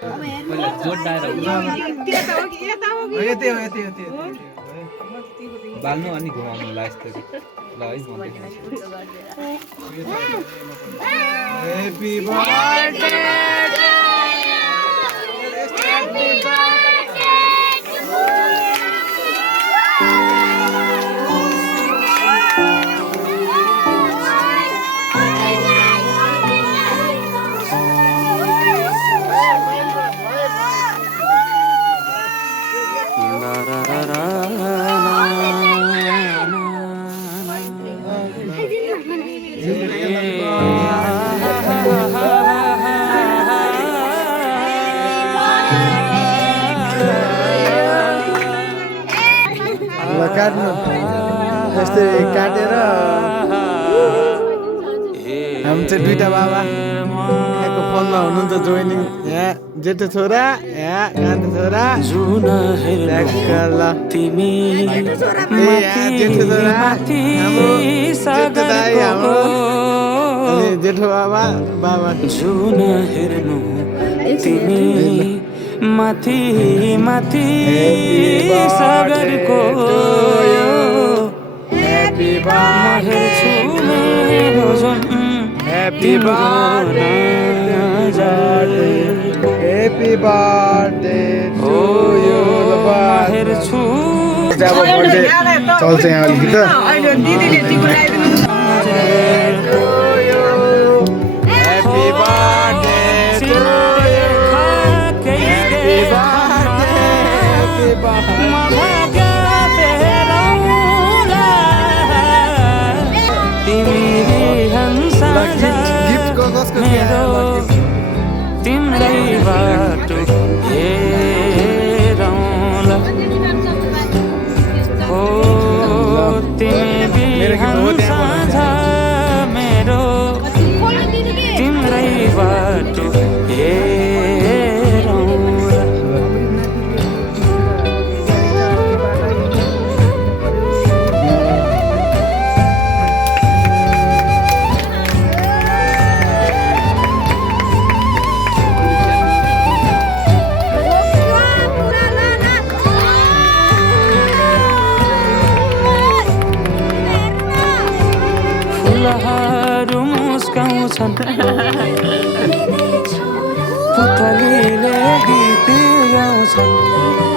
पहिला जोड्डाएर बाल्नु अनि घुमाउनु ला यस्तरी ल है Happy birthday काट्नु यस्तै काटेर हामी चाहिँ दुईटा बाबा यहाँको फोनमा हुनुहुन्छ जोइनिङ यहाँ जेठो छोरा यहाँ कान्छो छोरा तिमी जेठो छोरा हाम्रो जेठो दाइ हाम्रो अनि जेठो बाबा बाबा जुन हेर्नु तिमी माथि माथि सागरको ह्यापी बर्थडे छु मेरो जुन happy birthday happy birthday to you हेर्छु अब बर्थडे चल्छ यहाँ अलिकति ह्यापी बर्थडे तिम्रै बाटो हेरौँला हो तिमी साँझ मेरो तिम्रै बाटो हेरौँला फुलहरू मुस्काउँछन् पुतलीले गीत गाउँछन्